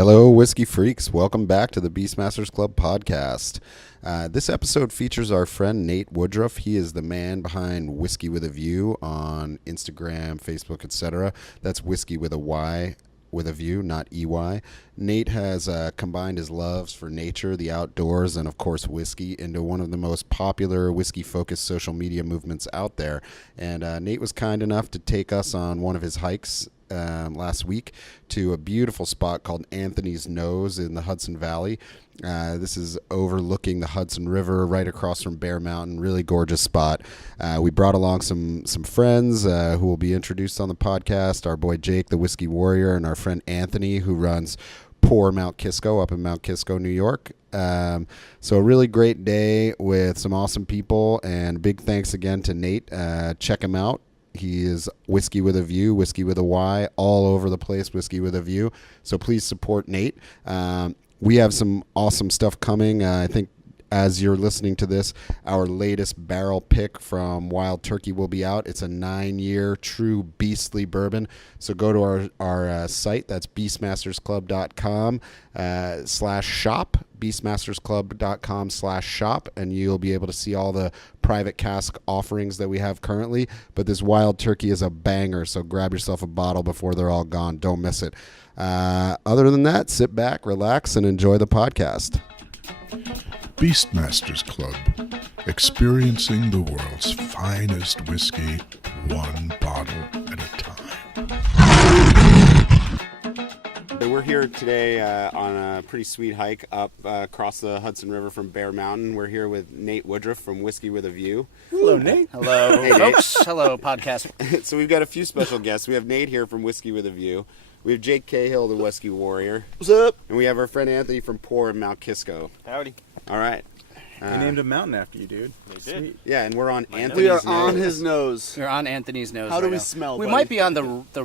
Hello, Whiskey Freaks. Welcome back to the BeastMasters Club podcast. This episode features our friend Nate Woodruff. He is the man behind Whisky With A View on Instagram, Facebook, etc. That's Whisky with a Y, with a view, not EY. Nate has combined his loves for nature, the outdoors, and of course whiskey into one of the most popular whiskey-focused social media movements out there. And Nate was kind enough to take us on one of his hikes last week to a beautiful spot called Anthony's Nose in the Hudson Valley. This is overlooking the Hudson River right across from Bear Mountain. Really gorgeous spot. We brought along some friends who will be introduced on the podcast. Our boy Jake, the Whiskey Warrior, and our friend Anthony, who runs Pour Mount Kisco up in Mount Kisco, New York. So a really great day with some awesome people, and big thanks again to Nate. Check him out. He is Whisky With A View, Whisky With a Y, all over the place, Whisky With A View. So please support Nate. We have some awesome stuff coming. I think as you're listening to this, our latest barrel pick from Wild Turkey will be out. It's a 9-year true beastly bourbon. So go to our site. That's beastmastersclub.com/shop. beastmastersclub.com/shop, and you'll be able to see all the private cask offerings that we have currently. But this Wild Turkey is a banger, so grab yourself a bottle before they're all gone. Don't miss it. Other than that, sit back, relax, and enjoy the podcast. BeastMasters Club, experiencing the world's finest whiskey, one bottle at a time. We're here today on a pretty sweet hike up across the Hudson River from Bear Mountain. We're here with Nate Woodruff from Whisky With A View. Hello, Nate. Hello, Hey, folks. Hello, podcast. So we've got a few special guests. We have Nate here from Whisky With A View. We have Jake Cahill, the Whiskey Warrior. What's up? And we have our friend Anthony from Pour Mount Kisco. Howdy. All right. They named a mountain after you, dude. They did. Yeah, and we're on Anthony's We are nose. on his nose. We're on Anthony's nose. How do right we now. smell, We buddy? might be on the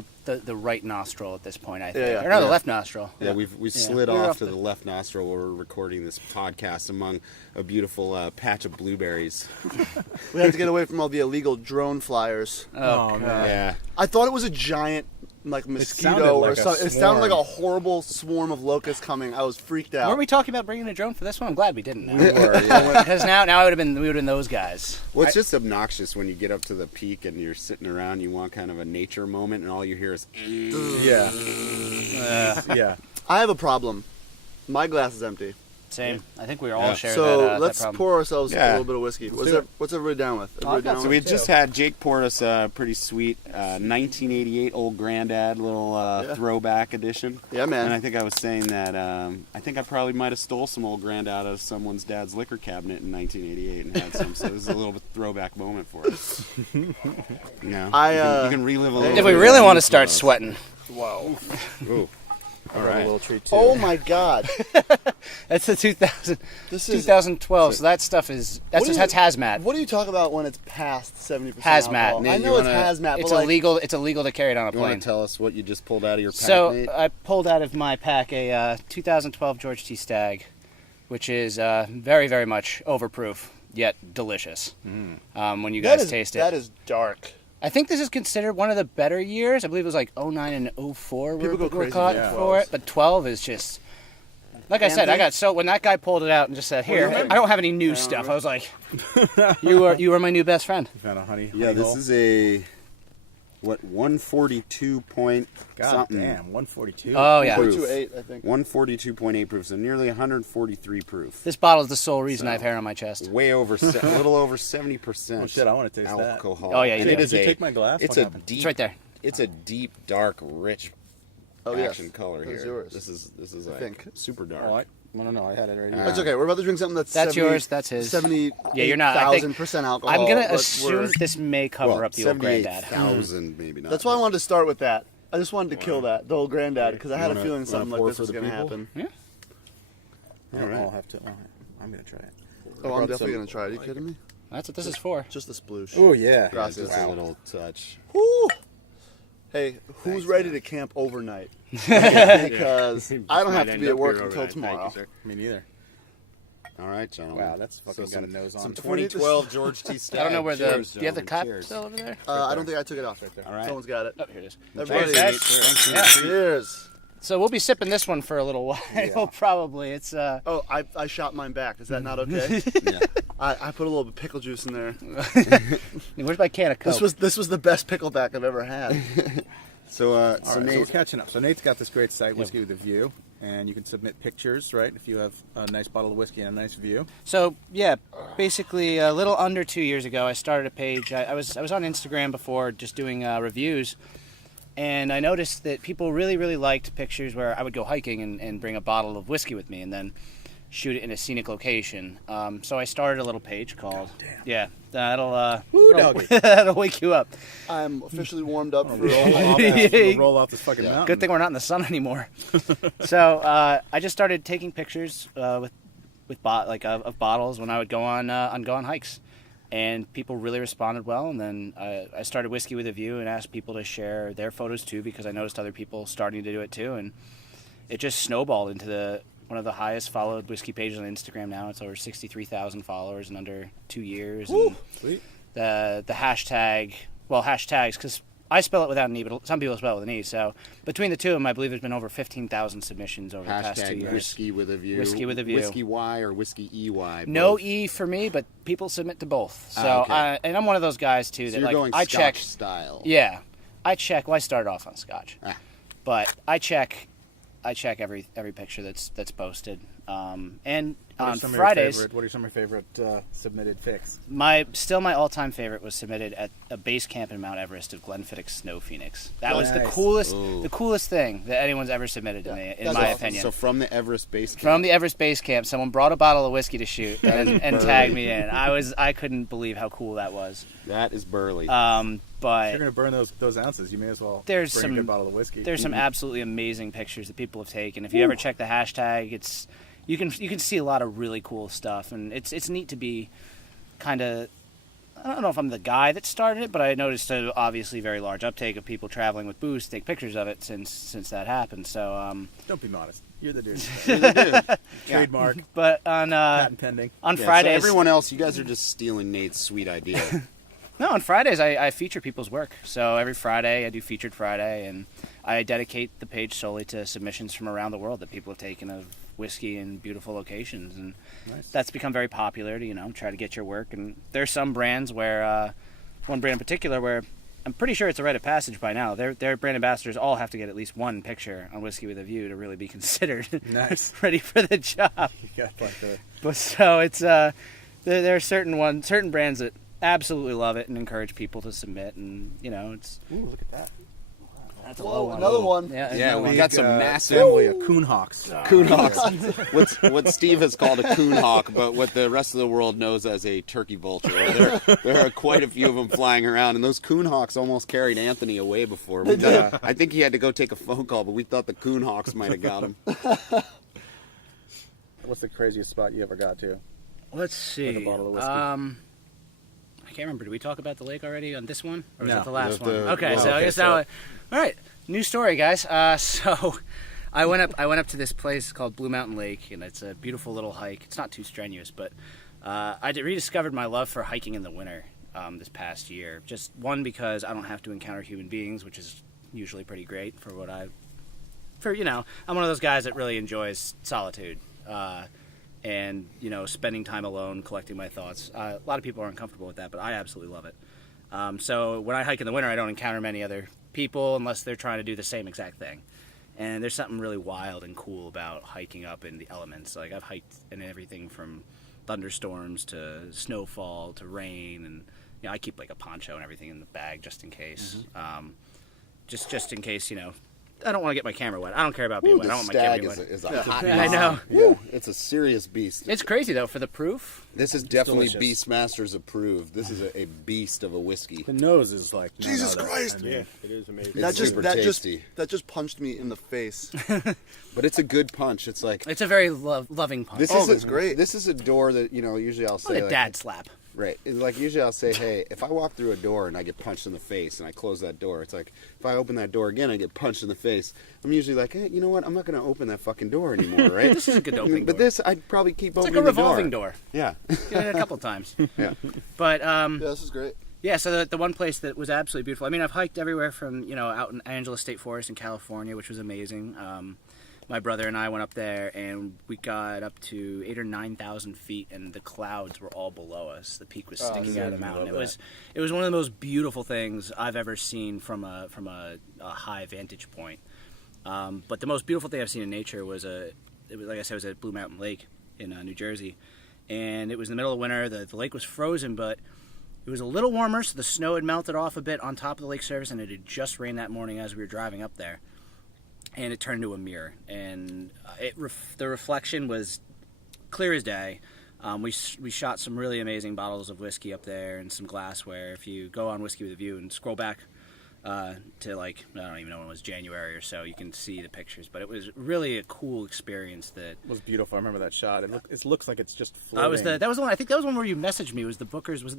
right nostril at this point, I think. Yeah, yeah. Or no, the Yeah. left nostril. Yeah, we slid We're off off to the left nostril while we're recording this podcast among a beautiful patch of blueberries. We had to get away from all the illegal drone flyers. Oh, God. Yeah. I thought it was a giant, like, sounded mosquito like or a something. It sounded like swarm. a horrible swarm of locusts coming. I was freaked out. Weren't we talking about bringing a drone for this one? I'm glad we didn't. We were, yeah. Because now we would have been those guys. Well, it's just obnoxious when you get up to the peak and you're sitting around, you want kind of a nature moment, and all you hear is... Yeah. Yeah. I have a problem. My glass is empty. Same. I think we all share So that let's problem. pour ourselves a Yeah. little bit of whiskey. What's everybody down with? Everybody down So with? we just had Jake poured us a pretty sweet 1988 Old Granddad little throwback edition. Yeah, man. And I think I was saying that I think I probably might have stole some Old Granddad out of someone's dad's liquor cabinet in 1988 and had some. So this is a little bit throwback moment for us. You know, you can relive a little. If we bit really of want to that start for us. sweating. Wow. Ooh. All A right. little treat too. Oh my God. That's the 2000, This is 2012, so that stuff is... That's hazmat. What do you talk about when it's past 70% Hazmat. alcohol? Nate, I you know it's wanna- hazmat, It's but like, illegal. It's illegal to carry it on a You plane. want to tell us what you just pulled out of your pack, So Nate? I pulled out of my pack a 2012 George T. Stagg, which is very, very much overproof, yet delicious. When you guys taste it. That is dark. I think this is considered one of the better years. I believe it was like 09 and 04 People go were crazy caught for for it. But 12 is just... Like I said, I got so... When that guy pulled it out and just said, here, I don't have any new stuff. I was like, you are my new best friend. You found a honey. Yeah, honey this hole? is a 142 point God something. damn, 142. Oh, yeah. Proof. 428, I think. 142.8 proof, so nearly 143 proof. This bottle is the sole reason I have hair on my chest. Way over, a little over 70%. Oh shit, I want to taste that. alcohol. Oh, yeah, you And do. it is Did you a, take my glass? It's What a happened? deep. It's right there. It's a deep, dark, rich yes. action color That's here. yours. This is like think. super dark. Oh, I don't know. I had it right here. That's okay. We're about to drink something that's That's 70, yours, that's his. 70, Yeah, you're not. I think- 8,000% alcohol. I'm going to but assume we're- that this may cover up the old granddad. 78,000 maybe not. That's why I wanted to start with that. I just wanted to kill that, the old granddad, because I had a wanna- feeling wanna something like pour this for was the going to people? happen. All right. I'll have to. I'm gonna try it. Oh, I'm brought definitely some- going to try it. Are you kidding me? That's what this is for. Just a sploosh. Oh yeah. Gracias. Just a little touch. Woo! Hey, who's ready to camp overnight? Because I don't have to be at work until tomorrow. Me neither. All right, gentlemen. Wow, that's fucking got a nose on. Some it. 2012 George T. Stagg. I don't know where the... Cheers, Do you have the gentlemen. cap Cheers. still over there? I don't think I took it off. Right there. All right. Someone's got it. Oh, here it is. Everybody, Cheers, guys. cheers. So we'll be sipping this one for a little while, probably. It's Oh, I shot mine back. Is that not okay? Yeah. I put a little bit of pickle juice in there. Where's my can of Coke? This was the best pickleback I've ever had. So, All right, Nate, so we're catching up. So Nate's got this great site, Whisky With A View, and you can submit pictures, right? If you have a nice bottle of whiskey and a nice view. So yeah, basically a little under 2 years ago, I started a page. I was on Instagram before, just doing reviews, and I noticed that people really, really liked pictures where I would go hiking and bring a bottle of whiskey with me, and then shoot it in a scenic location. So I started a little page called. Yeah, that'll wake you up. I'm officially warmed up for Roll off this fucking mountain. Good thing we're not in the sun anymore. So I just started taking pictures of bottles when I would go on hikes, and people really responded well. And then I started Whisky With A View and asked people to share their photos too, because I noticed other people starting to do it too, and it just snowballed into one of the highest followed whiskey pages on Instagram now. It's over 63,000 followers in under 2 years. Woo, and sweet. The hashtags, because I spell it without an E, but some people spell it with an E. So between the two of them, I believe there's been over 15,000 submissions over the past 2 years. Whisky With A View. Whisky With A View. Whiskey Y or Whiskey EY. No both. E for me, but people submit to both. So okay. and I'm one of those guys too So that you're going I Scotch check. style. Yeah, I check. Well, I started off on Scotch, but I check every picture that's posted. And on Fridays, What are some of your favorite submitted pics? my all-time favorite was submitted at a base camp in Mount Everest of Glenfiddich Snow Phoenix. That was the Nice. coolest thing that anyone's ever submitted to me, in my opinion. So from the Everest base camp. From the Everest base camp, someone brought a bottle of whiskey to shoot and tagged me in. I couldn't believe how cool that was. That is burly. But You're gonna burn those ounces. You may as well There's bring some- a good bottle of whiskey. there's some absolutely amazing pictures that people have taken. If you ever check the hashtag, you can see a lot of really cool stuff, and it's neat to be kind of. I don't know if I'm the guy that started it, but I noticed an obviously very large uptake of people traveling with booze to take pictures of it since that happened. So Don't be modest. You're the dude. You're the dude. Trademark. but on Patent pending. on Yeah, so Fridays, everyone else, you guys are just stealing Nate's sweet idea. No, on Fridays I feature people's work. So every Friday I do Featured Friday, and I dedicate the page solely to submissions from around the world that people have taken of whiskey in beautiful locations, and Nice. that's become very popular to try to get your work. And there's some brands where one brand in particular where I'm pretty sure it's a rite of passage by now. Their brand ambassadors all have to get at least one picture on Whisky With A View to really be considered Nice. ready for the job. You got like the But so it's there are certain brands that absolutely love it and encourage people to submit, and it's Ooh, look at that. that's a Whoa, low one. another one. Yeah, we got some massive family of coonhawks. coonhawks. What Steve has called a coonhawk, but what the rest of the world knows as a turkey vulture. There are quite a few of them flying around, and those coonhawks almost carried Anthony away before. I think he had to go take a phone call, but we thought the coonhawks might have got him. What's the craziest spot you ever got to? Let's see. With a bottle of whiskey. I can't remember. Did we talk about the lake already on this one, or was No. that the last one? The- Okay, well, so I okay, guess so- all right. New story, guys. So I went up to this place called Blue Mountain Lake, and it's a beautiful little hike. It's not too strenuous, but I rediscovered my love for hiking in the winter this past year. Just one, because I don't have to encounter human beings, which is usually pretty great for what I'm one of those guys that really enjoys solitude. And spending time alone, collecting my thoughts. A lot of people are uncomfortable with that, but I absolutely love it. So when I hike in the winter, I don't encounter many other people unless they're trying to do the same exact thing. And there's something really wild and cool about hiking up in the elements. Like, I've hiked in everything from thunderstorms to snowfall to rain, and I keep like a poncho and everything in the bag just in case. Just in case I don't want to get my camera wet. I don't care about being wet. I don't want my camera Stag wet. is a hot I beast. know. Yeah, it's a serious beast. It's crazy though for the proof. This is definitely delicious. BeastMasters approved. This is a beast of a whiskey. The nose is like none Jesus other. Christ. I mean, Yeah, it is amazing. It's super tasty. that just punched me in the face. But it's a good punch. It's like It's a very loving punch. It's great. This is a door that usually I'll What say a like, dad slap. Right. It's like usually I'll say, hey, if I walk through a door and I get punched in the face and I close that door, it's like if I open that door again, I get punched in the face. I'm usually like, hey, you know what? I'm not going to open that fucking door anymore, right? This is a good opening But door. this, I'd probably keep It's like opening a revolving the door. door. Yeah. Did it a couple times. Yeah. But Yeah, this is great. Yeah, so the one place that was absolutely beautiful. I mean, I've hiked everywhere from, out in Angeles State Forest in California, which was amazing. My brother and I went up there, and we got up to 8,000 or 9,000 feet, and the clouds were all below us. The peak was sticking out of the mountain. It was one of the most beautiful things I've ever seen from a high vantage point. But the most beautiful thing I've seen in nature was like I said, it was at Blue Mountain Lake in New Jersey, and it was in the middle of winter. The lake was frozen, but it was a little warmer, so the snow had melted off a bit on top of the lake surface, and it had just rained that morning as we were driving up there. And it turned into a mirror, and the reflection was clear as day. We shot some really amazing bottles of whiskey up there and some glassware. If you go on Whisky With A View and scroll back to I don't even know when it was, January or so, you can see the pictures. But it was really a cool experience. That It was beautiful. I remember that shot. It looks like it's just floating. That was the one. I think that was one where you messaged me. Was it the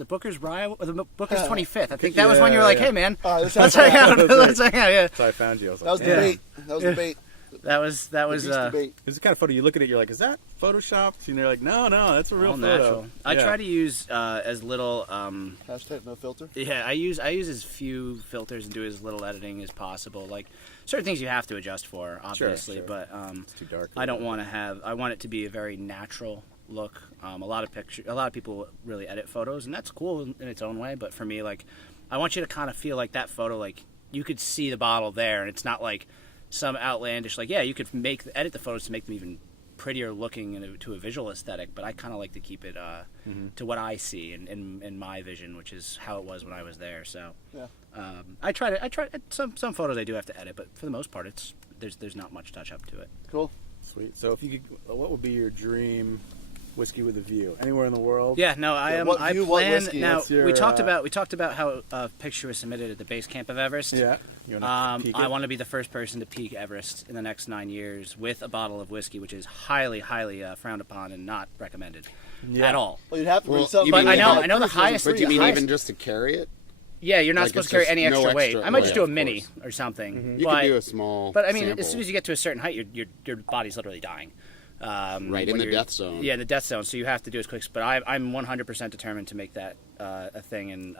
Booker's Rye or the Booker's 25th? I think that was when you were like, "Hey man, let's hang out." Let's hang out. Yeah. So I found you. I was That like, was the bait. That was the bait. That was The bait. it's the kind of photo you look at it, you're like, is that photoshopped? And you're like, no, that's a real all photo. natural. I try to use as little. Hashtag no filter. Yeah, I use as few filters and do as little editing as possible. Like certain things you have to adjust for, obviously, Sure. but It's too dark. I don't want to have. I want it to be a very natural look. A lot of people really edit photos, and that's cool in its own way. But for me, like, I want you to kind of feel like that photo, like you could see the bottle there, and it's not like some outlandish, like, yeah, you could edit the photos to make them even prettier looking to a visual aesthetic, but I kind of like to keep it to what I see in my vision, which is how it was when I was there. So Yeah. I try some photos I do have to edit, but for the most part, there's not much touch up to it. Cool. Sweet. So if you could, what would be your dream Whiskey With A View? Anywhere in the world? Yeah, no, I am. what I view, what plan whiskey? now. What's your, we talked about how a picture was submitted at the base camp of Everest. Yeah. You wanna peek I it? want to be the first person to peak Everest in the next 9 years with a bottle of whiskey, which is highly, highly frowned upon and not recommended at all. Well, you'd have to bring Well, something. you But mean I know the highest. But do you mean highest- even just to carry it? Yeah, you're not Like, supposed it's to carry just any no extra weight. extra- I might just right, do a of mini course. or something. You but, could do a small. But I mean, sample. as soon as you get to a certain height, your body's literally dying. Right, in when the you're- death zone. Yeah, the death zone. So you have to do as quick. But I'm 100% determined to make that a thing, and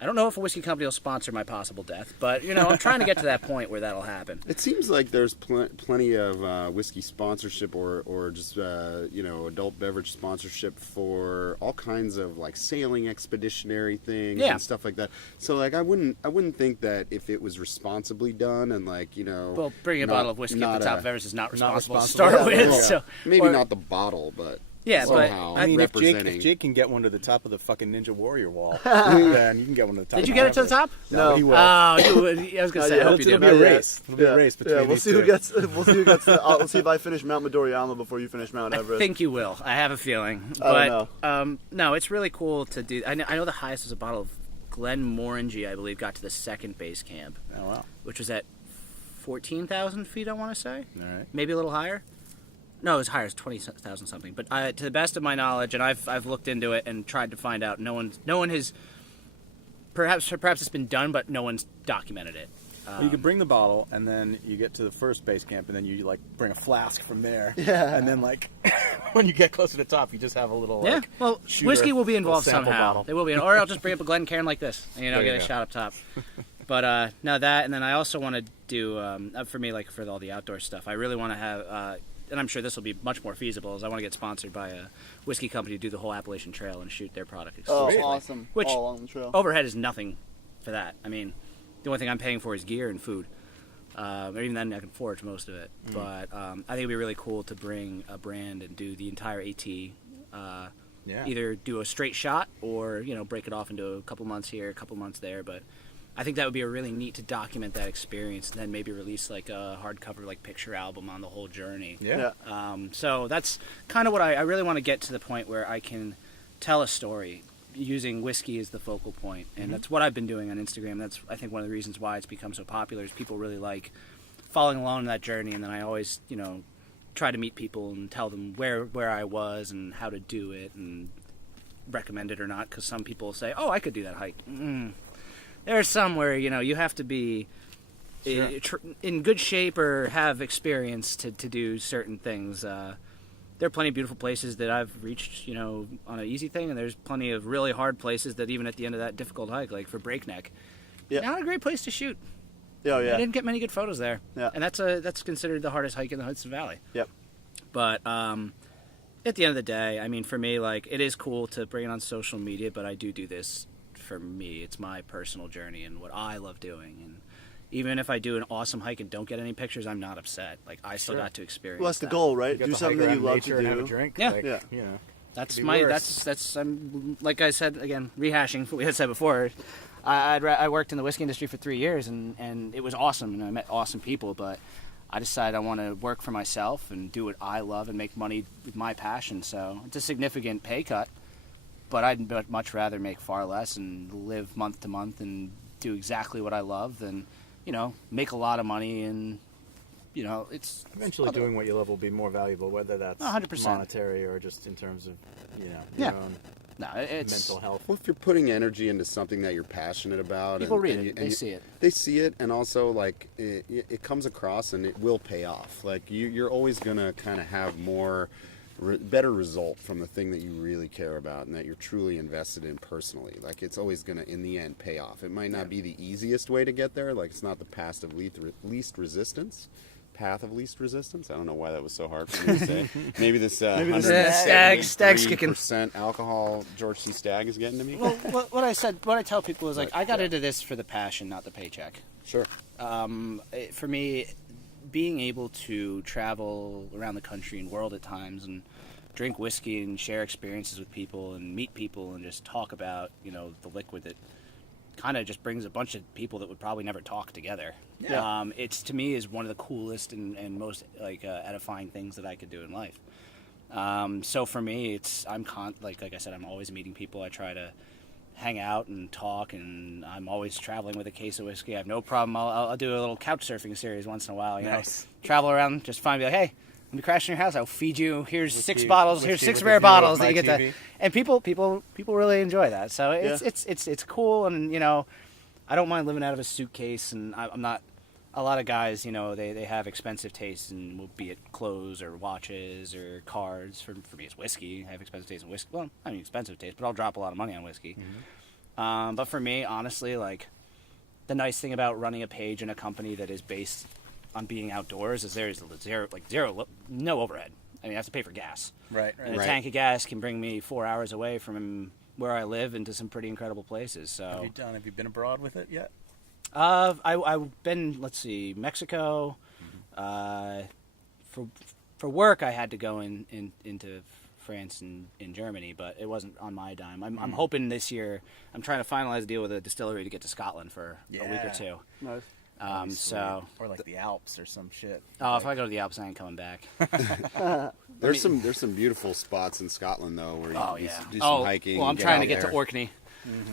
I don't know if a whiskey company will sponsor my possible death, but I'm trying to get to that point where that'll happen. It seems like there's plenty of whiskey sponsorship or just adult beverage sponsorship for all kinds of like sailing expeditionary things Yeah. and stuff like that. So like I wouldn't think that if it was responsibly done and Well, bringing a not- bottle of whiskey at not the top a- of Everest is not not responsible to responsible. start Yeah, with. well, So maybe or- not the bottle, but Yeah, but somehow I mean, if representing. Jake can get one to the top of the fucking Ninja Warrior wall, then you can get one to the top. Did you of get it to the Everest. top? No. He will. Oh, you would. I was gonna say. I yeah, hope you It'll do. be a Not yet. race. It'll be a race between we'll these see who two. gets. We'll see who gets. We'll see if I finish Mount Midoriyama before you finish Mount I Everest. think you will. I have a feeling. I don't But no, it's really cool to do. I know the highest was a bottle of Glenmorangie, I believe, got to the second base camp, Oh wow! which was at 14,000 feet. I want to say, All right. maybe a little higher. No, it was higher. It was 20,000 something. But to the best of my knowledge, and I've looked into it and tried to find out. No one has. Perhaps it's been done, but no one's documented it. You could bring the bottle, and then you get to the first base camp, and then you like bring a flask from there. Yeah. And then like when you get closer to the top, you just have a little Yeah, like well, shooter, whiskey will be little involved sample somehow. bottle. They will be, or I'll just bring up a Glencairn like this, and, There you get a go. shot up top. But no, that, and then I also want to do for me, like for all the outdoor stuff. I really want to have, and I'm sure this will be much more feasible. Is I want to get sponsored by a whiskey company to do the whole Appalachian Trail and shoot their product Oh, exclusively. awesome! Which- all along the trail. Overhead is nothing for that. I mean, the only thing I'm paying for is gear and food. Or even then, I can forage most of it. But I think it'd be really cool to bring a brand and do the entire AT. Yeah. Either do a straight shot or break it off into a couple months here, a couple months there. But I think that would be a really neat to document that experience, and then maybe release like a hardcover like picture album on the whole journey. Yeah. So that's kind of what I really want to get to, the point where I can tell a story using whiskey as the focal point. And that's what I've been doing on Instagram. That's, I think, one of the reasons why it's become so popular is people really like following along in that journey. And then I always, try to meet people and tell them where I was and how to do it and recommend it or not. Because some people say, oh, I could do that hike. There's some where, you have to be in good shape or have experience to do certain things. there are plenty of beautiful places that I've reached, on an easy thing, and there's plenty of really hard places that even at the end of that difficult hike, like for Breakneck, not a great place to shoot. Oh yeah. I didn't get many good photos there. Yeah. And that's considered the hardest hike in the Hudson Valley. Yep. But at the end of the day, I mean, for me, like, it is cool to bring it on social media, but I do this for me. It's my personal journey and what I love doing. And even if I do an awesome hike and don't get any pictures, I'm not upset. Like, I still got to experience. Well, that's the goal, right? You Do something that you love to and have a do. drink. Yeah. Like, Yeah. That's Could be my worse. that's I'm like I said again, rehashing what we had said before. I worked in the whiskey industry for 3 years and it was awesome and I met awesome people, but I decided I want to work for myself and do what I love and make money with my passion. So it's a significant pay cut, but I'd much rather make far less and live month to month and do exactly what I love than make a lot of money and it's Eventually, doing what you love will be more valuable, whether that's 100%. monetary or just in terms of your own it's mental health. Well, if you're putting energy into something that you're passionate about, People read and it, they see it. They see it, and also like it comes across, and it will pay off. Like you're always gonna kind of have better result from the thing that you really care about and that you're truly invested in personally. Like it's always gonna, in the end, pay off. It might not be the easiest way to get there. Like it's not the path of least resistance. Path of least resistance. I don't know why that was so hard for me to say. Maybe this Stag's kicking. % alcohol George C. Stagg is getting to me. Well, what I tell people is like I got into this for the passion, not the paycheck. Sure. For me, being able to travel around the country and world at times and drink whiskey and share experiences with people and meet people and just talk about the liquid that kind of just brings a bunch of people that would probably never talk together. Yeah. It's to me is one of the coolest and most edifying things that I could do in life. So for me, like I said, I'm always meeting people. I try to hang out and talk, and I'm always traveling with a case of whiskey. I have no problem. I'll do a little couch surfing series once in a while. Nice. Travel around, just find me like, hey, I'm crashing your house. I'll feed you. Here's Whiskey- 6 bottles. Whiskey Here's 6 with a rare View bottles on that you get my to. TV. And people really enjoy that. So it's cool, and I don't mind living out of a suitcase. And I'm not. A lot of guys, they have expensive tastes, and be it clothes or watches or cards. For me, it's whiskey. I have expensive taste in whiskey. Well, I mean expensive taste, but I'll drop a lot of money on whiskey. Mm-hmm. But for me, honestly, like the nice thing about running a page in a company that is based on being outdoors is there's no overhead. I mean, I have to pay for gas. Right. And a tank of gas can bring me 4 hours away from where I live into some pretty incredible places. So Have you been abroad with it yet? I've been, Mexico. For work, I had to go into France and in Germany, but it wasn't on my dime. I'm hoping this year. I'm trying to finalize a deal with a distillery to get to Scotland for a week or two. Nice. Or like the Alps or some shit. Oh, if I go to the Alps, I ain't coming back. There's some beautiful spots in Scotland though where you do some hiking. Well, I'm and trying to out get to there. Orkney.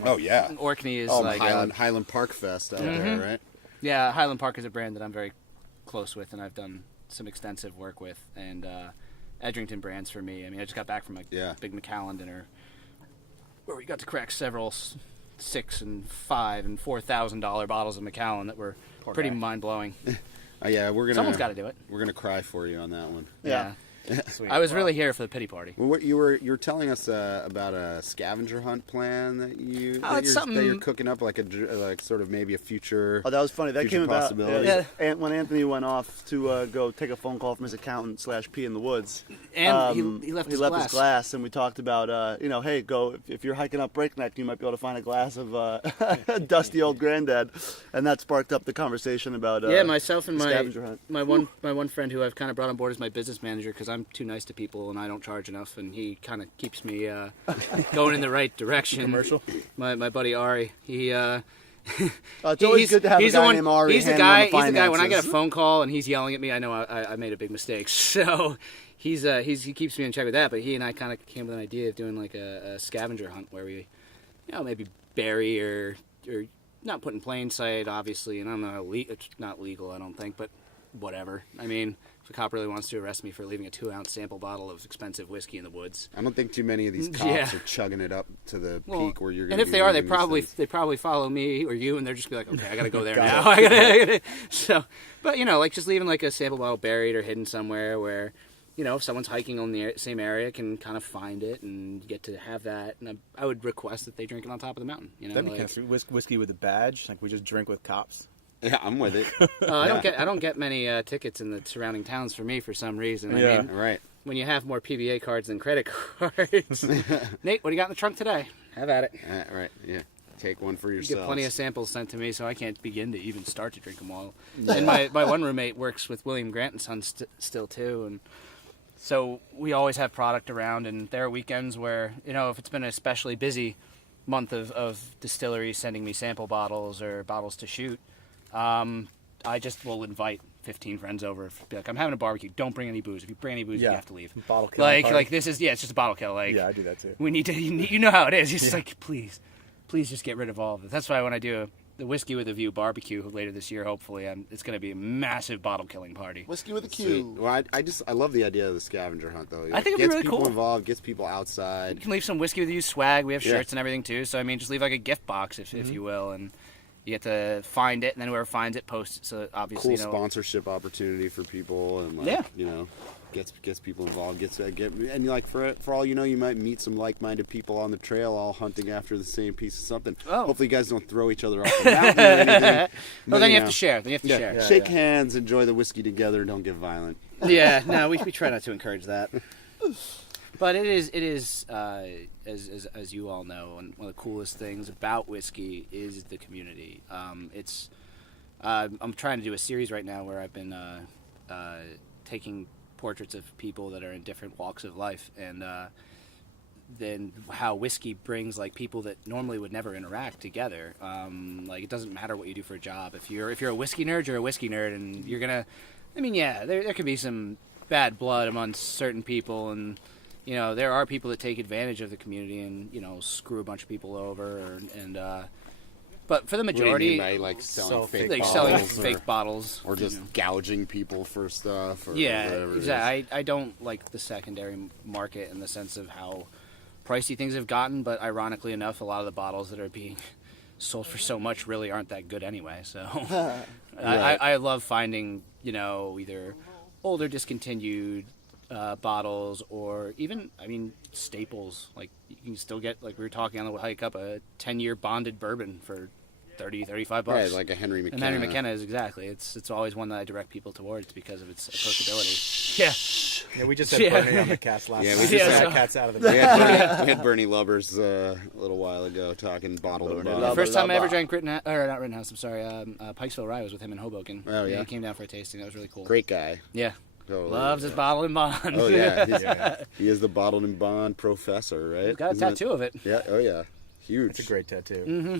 Oh yeah. And Orkney is Highland Park Fest out there, right? Yeah, Highland Park is a brand that I'm very close with, and I've done some extensive work with. And Edrington brands for me. I mean, I just got back from a big Macallan dinner where we got to crack several $6,000 and $5,000 and $4,000 bottles of Macallan that were pretty mind blowing. Someone's got to do it. We're gonna cry for you on that one. Yeah. Sweet. I was really here for the pity party. Well, what you were telling us about a scavenger hunt plan that you're cooking up, like sort of maybe a future. Oh, that was funny. That future came about possibility. when Anthony went off to go take a phone call from his accountant / pee in the woods. And he left his glass. And we talked about, hey, go if you're hiking up Breakneck, you might be able to find a glass of dusty old granddad, and that sparked up the conversation about myself and scavenger hunt. my one friend who I've kind of brought on board as my business manager because I'm too nice to people and I don't charge enough, and he kind of keeps me going in the right direction. Commercial. My buddy Ari, It's always good to have a guy named Ari. He's the guy when I get a phone call and he's yelling at me, I know I made a big mistake. So he keeps me in check with that. But he and I kind of came with an idea of doing like a scavenger hunt where we, maybe bury or not put in plain sight, obviously. And I don't know, it's not legal, I don't think, but whatever. I mean, if a cop really wants to arrest me for leaving a 2-ounce sample bottle of expensive whiskey in the woods, I don't think too many of these cops are chugging it up to the peak where you're going to. And if they are, they probably follow me or you, and they're just be like, okay, I got to go there now. I gotta. So, but like just leaving like a sample bottle buried or hidden somewhere where if someone's hiking on the same area, can kind of find it and get to have that. And I would request that they drink it on top of the mountain. That'd be kind of sweet. Whiskey with a badge, like we just drink with cops. Yeah, I'm with it. I don't get many tickets in the surrounding towns for me for some reason. Yeah. I mean, Right. when you have more PBA cards than credit cards. Nate, what do you got in the trunk today? Have at it. Right. Yeah. Take one for You yourself. get plenty of samples sent to me, so I can't begin to even start to drink them all. And my one roommate works with William Grant and Sons still too, and so we always have product around. And there are weekends where if it's been an especially busy month of distilleries sending me sample bottles or bottles to shoot, I just will invite 15 friends over. Be like, I'm having a barbecue. Don't bring any booze. If you bring any booze, you have to leave. Bottle kill party. Like this is it's just a bottle kill. Like Yeah, I do that too. we need to. You know how it is. It's just like please just get rid of all of it. That's why when I do the Whiskey with a View barbecue later this year, hopefully, it's going to be a massive bottle killing party. Whiskey with a Sweet. Q. Well, I love the idea of the scavenger hunt, though. I think it'd be Gets really people cool. involved, gets people outside. You can leave some Whiskey with You swag. We have Yeah. shirts and everything too. So I mean, just leave like a gift box if you will, and you get to find it, and then whoever finds it posts it. So obviously, Cool sponsorship opportunity for people, and gets people involved. And like for all you know, you might meet some like-minded people on the trail, all hunting after the same piece of something. Oh. Hopefully, you guys don't throw each other off the mountain or anything. Well, But, then you have to share. Then you have to share. Yeah. Shake hands, enjoy the whiskey together, don't get violent. Yeah, no, we try not to encourage that. But it is as you all know, and one of the coolest things about whiskey is the community. I'm trying to do a series right now where I've been taking portraits of people that are in different walks of life, and then how whiskey brings like people that normally would never interact together. Like it doesn't matter what you do for a job. If you're a whiskey nerd, you're a whiskey nerd, and you're gonna. I mean, yeah, there could be some bad blood among certain people, and there are people that take advantage of the community and screw a bunch of people over, but for the majority, What do you mean by, like selling Sell fake fake bottles, selling or, fake bottles, or just gouging people for stuff, or yeah, whatever it is. exactly. I don't like the secondary market in the sense of how pricey things have gotten, but ironically enough, a lot of the bottles that are being sold for so much really aren't that good anyway. So I love finding either older discontinued bottles, or even staples. Like you can still get, like we were talking on the hike up, a 10-year bonded bourbon for $30-$35. Right, like a Henry McKenna. And Henry McKenna is exactly. It's always one that I direct people towards because of its approachability. Yeah. Yeah, we just had Bernie on the cast last Yeah, we night. just had- Got cats out of the We bag. had Bernie Lubbers a little while ago talking bottle to Bernie bottle. The Lubber. first time I ever Lubber. drank not Rittenhouse, I'm sorry, Pikesville Rye was with him in Hoboken. Oh, yeah? He came down for a tasting. That was really cool. Great guy. Yeah. Totally. Loves his bottle and bond. Oh yeah, Yeah. he is the bottled and bond professor, right? He's got a Isn't it? tattoo of it. Yeah. Oh yeah. Huge. It's a great tattoo. Mm-hmm.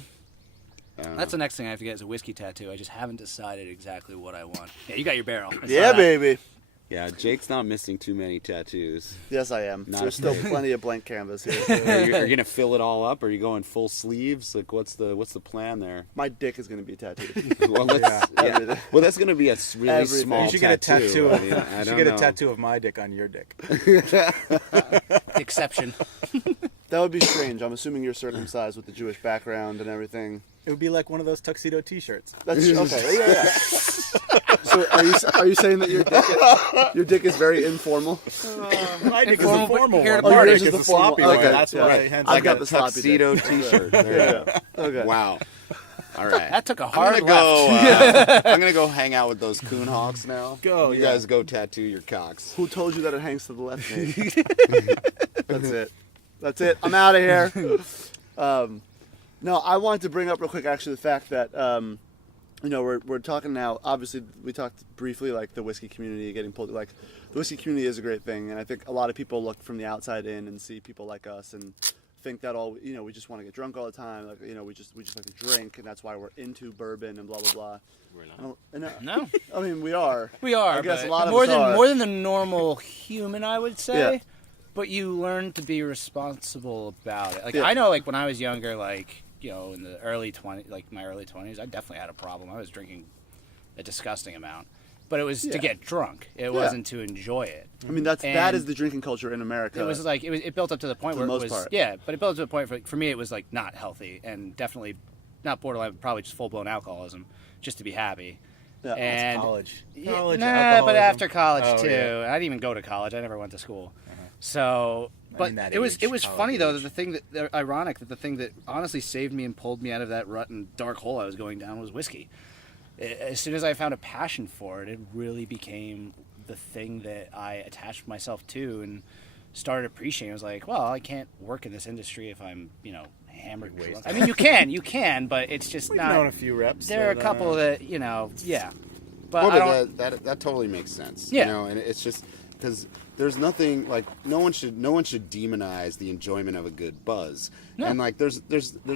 Uh, That's the next thing I have to get is a whiskey tattoo. I just haven't decided exactly what I want. Yeah, you got your barrel. I saw Yeah, that. baby. Yeah, Jake's not missing too many tattoos. Yes, I am. Not There's still afraid. plenty of blank canvas here. Are you gonna fill it all up? Are you going full sleeves? Like, what's the plan there? My dick is going to be tattooed. Well, Everything. well, that's gonna be a really Everything. small. You should get a tattoo. I mean, I You should don't get a know. tattoo of my dick on your dick. Exception. That would be strange. I'm assuming you're circumcised with the Jewish background and everything. It would be like one of those tuxedo T-shirts. That's okay. Yeah. So are you saying that your dick is very informal? My dick is Informal, a but formal here one. to Your party. dick Yours is is the the formal- sloppy one. okay, That's yeah. why. Right. Hence, I've Like got a the sloppy tuxedo dick. T-shirt. There. Yeah. Okay. Wow. All right. That took a I'm hard gonna go. left. I'm gonna go hang out with those coon hawks now. Go, You yeah. guys go tattoo your cocks. Who told you that it hangs to the left, Nate? That's it. I'm out of here. No, I wanted to bring up real quick, actually, the fact that we're talking now. Obviously, we talked briefly like the whiskey community getting pulled. Like the whiskey community is a great thing, and I think a lot of people look from the outside in and see people like us and think that we just want to get drunk all the time. Like we just like to drink, and that's why we're into bourbon and blah blah blah. We're not. No. I mean, we are. We are. I guess but a lot of more us than are. more than the normal human, I would say. Yeah. But you learn to be responsible about it. Like Yeah. I know, like when I was younger, like in the early 20s, like my early 20s, I definitely had a problem. I was drinking a disgusting amount, but it was Yeah. to get drunk. It wasn't to enjoy it. I mean, that And is the drinking culture in America. It was like it built up to the point For the where most it was part. yeah, but it built up to the point for me it was like not healthy and definitely not borderline, but probably just full blown alcoholism, just to be happy. Yeah. And College. Yeah, College, but alcoholism. after college Oh, too. yeah. I didn't even go to college. I never went to school. So, I but mean that it was age, it was college funny though. age. That the thing that ironic that the thing that honestly saved me and pulled me out of that rut and dark hole I was going down was whiskey. As soon as I found a passion for it, it really became the thing that I attached myself to and started appreciating. I was like, well, I can't work in this industry if I'm, hammered. Wasted. I mean, you can, but it's just We've not. known a few reps. There are a that, couple that, yeah. But Well, I but don't. that totally makes sense. Yeah. And it's just because there's nothing like no one should demonize the enjoyment of a good buzz. No. And like there's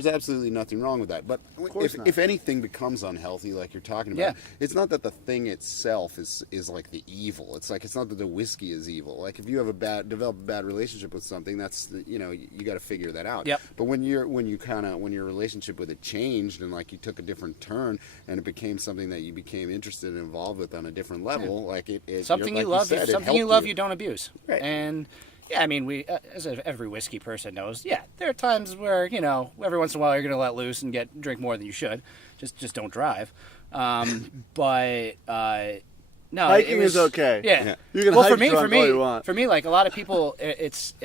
absolutely nothing wrong with that. But course not. if anything becomes unhealthy, like you're talking about, Yeah. it's not that the thing itself is like the evil. It's like it's not that the whiskey is evil. Like if you have develop a bad relationship with something, that's you got to figure that out. Yep. But when your relationship with it changed and like you took a different turn and it became something that you became interested and involved with on a different level, like it Something like you love, said, it something helped you love, you don't abuse. Right. And yeah, I mean, we, as every whiskey person knows, yeah, there are times where every once in a while you're going to let loose and drink more than you should. Just don't drive. But no, Hiking it was, is okay. Yeah. You can well, hike for me, drunk all you want. for me, like a lot of people,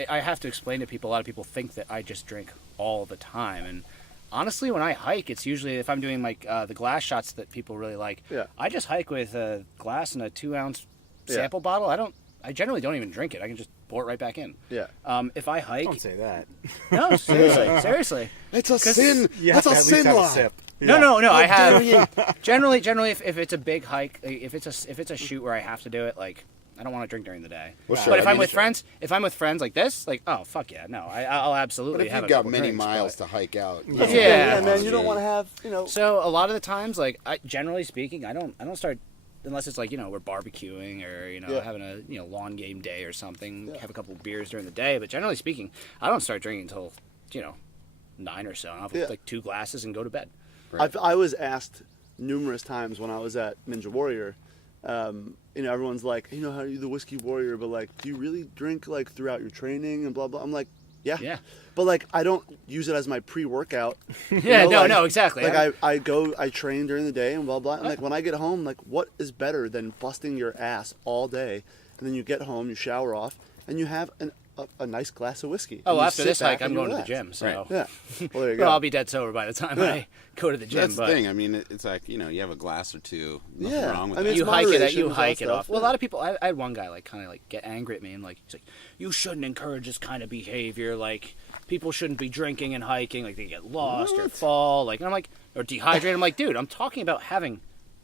I have to explain to people. A lot of people think that I just drink all the time, and honestly, when I hike, it's usually if I'm doing like the glass shots that people really like. Yeah. I just hike with a glass and a 2-ounce Yeah. sample bottle. I generally don't even drink it. I can just pour it right back in. Yeah. If I hike, Don't say that. no, seriously. It's a sin. You That's have a to at least sin have a lie. sip. No. I have generally if it's a big hike, if it's a shoot where I have to do it, like I don't want to drink during the day. Well, sure, But if I I'm mean, with friends like this, like oh fuck yeah, no, I'll absolutely But if have you've a got couple many drinks, miles but- to hike out, Yeah. man, you don't want to have, So a lot of the times, like generally speaking, I don't start unless it's like we're barbecuing or Yeah. having a lawn game day or something. Have a couple of beers during the day, but generally speaking, I don't start drinking until 9 or so. I'll have Yeah. like 2 glasses and go to bed. Right. I was asked numerous times when I was at Ninja Warrior. Everyone's like, how are you the whiskey warrior? But like, do you really drink like throughout your training and blah blah? I'm like, yeah. But like, I don't use it as my pre-workout. Yeah, no, exactly. Like I train during the day and blah blah. And like when I get home, like what is better than busting your ass all day, and then you get home, you shower off, and you have a nice glass of whiskey. Oh, And you after sit this hike, back I'm and you going to the relax. gym. So Yeah. Well, there you Well, go. I'll be dead sober by the time I go to the gym. That's but the thing. I mean, it's like you have a glass or two. Nothing Yeah. wrong with I that. mean, you it's hike it. moderation You with all hike it stuff, off. Well, a yeah. lot of people. I had one guy like kind of like get angry at me and like he's like, "You shouldn't encourage this kind of behavior. Like, people shouldn't be drinking and hiking. Like, they get lost or fall. Like, and I'm like, or dehydrated. I'm like, dude, I'm talking about having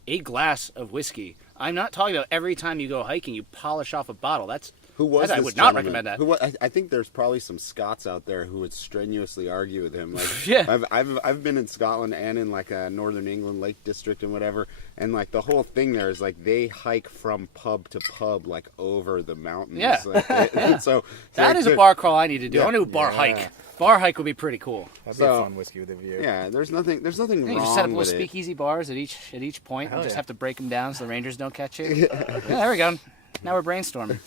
a glass of whiskey. I'm not talking about every time you go hiking, you polish off a bottle. That's Who was I this would not gentleman? recommend that. Who I think there's probably some Scots out there who would strenuously argue with him. Like, Yeah. I've been in Scotland and in like Northern England, Lake District and whatever, and like the whole thing there is like they hike from pub to pub, like over the mountains. Yeah. Like, so that is a bar crawl I need to do. Yeah. I want to do a bar hike. Bar hike would be pretty cool. That'd be a So- fun whiskey with a view. Yeah, there's nothing You wrong just set up with little it. speakeasy bars at each point. Hell and just yeah. have to break them down so the Rangers don't catch you. Yeah, there we go. Now we're brainstorming.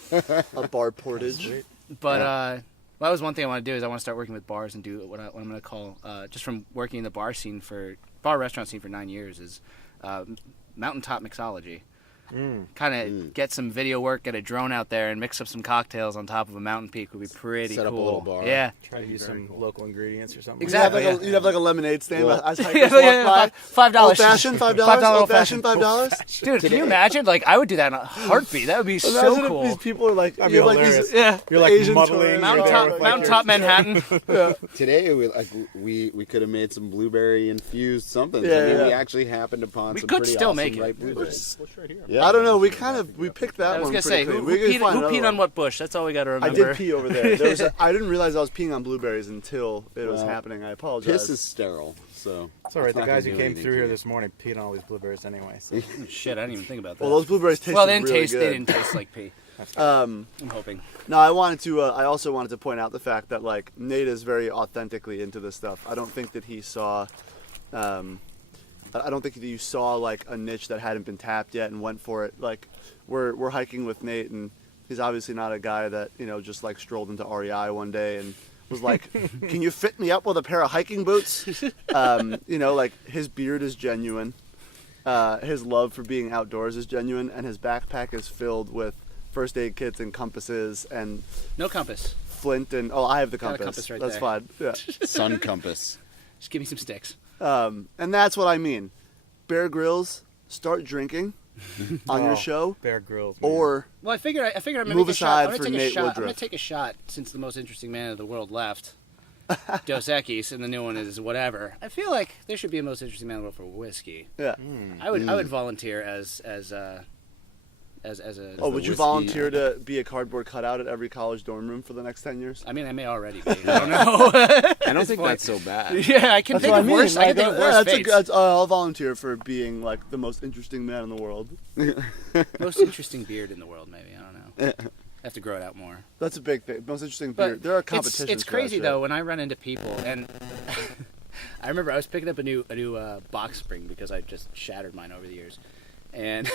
A bar portage. But that was one thing I want to do is I want to start working with bars and do what I'm going to call just from working in the bar restaurant scene for 9 years is mountaintop mixology. Kind of get some video work, get a drone out there, and mix up some cocktails on top of a mountain peak would be pretty Set cool. up a little bar. Yeah. Try to use some local ingredients or something. Exactly. You'd have like a lemonade stand. Well- As hikers walk by. $5. Old fashioned, $5. Old fashioned, $5. Dude, can you imagine? Like, I would do that in a heartbeat. That would be so Imagine if cool. these people are like, That'd you be have like hilarious. these Yeah. You're like Asian muddling. tourists. you're Mountaintop, there with, like, mountaintop Manhattan. Today we could have made some blueberry infused something. Yeah, I mean, yeah. we actually happened upon We some could pretty still awesome make it. ripe blueberries. I don't know. We picked that I was one going to pretty say, clean. who We could find peed another on one. what bush? That's all we got to I remember. did pee over there. I didn't realize I was peeing on blueberries until it was happening. I apologize. Piss is sterile, so It's all right. it's The not guys gonna who do came anything through to here you. this morning peed on all these blueberries anyway. So. Shit, I didn't even think about that. Well, those blueberries tasted Well, they didn't really taste. good. They didn't taste like pee. I'm hoping. No, I wanted to. I also wanted to point out the fact that like Nate is very authentically into this stuff. I don't think that he saw. I don't think that you saw like a niche that hadn't been tapped yet and went for it. Like we're hiking with Nate, and he's obviously not a guy that just like strolled into REI one day and was like, "Can you fit me up with a pair of hiking boots?" Like his beard is genuine. his love for being outdoors is genuine, and his backpack is filled with first aid kits and compasses and No compass. flint and I have the Got a compass. compass right That's there. fine. Yeah. Sun compass. Just give me some sticks. And that's what I mean. Bear Grylls, start drinking on your show, Bear Grylls. Man. or Well, I figured I'm gonna Move make a shot. aside I'm for gonna take Nate a shot. I'm Woodruff. gonna take a shot since the most interesting man in the world left, Dos Equis, and the new one is whatever. I feel like there should be a most interesting man in the world for whiskey. yeah. I would volunteer as a. Oh, would you whiskey- volunteer to be a cardboard cutout at every college dorm room for the next 10 years? I mean, I may already be. I don't know. I don't think that's so bad. Yeah, I can That's think what of worse. I can think of worse fates. I'll volunteer for being like the most interesting man in the world. Most interesting beard in the world, maybe. I don't know. I have to grow it out more. That's a big thing. Most interesting But beard. There are competitions. It's for that crazy shit. though when I run into people, and I remember I was picking up a new box spring because I just shattered mine over the years, and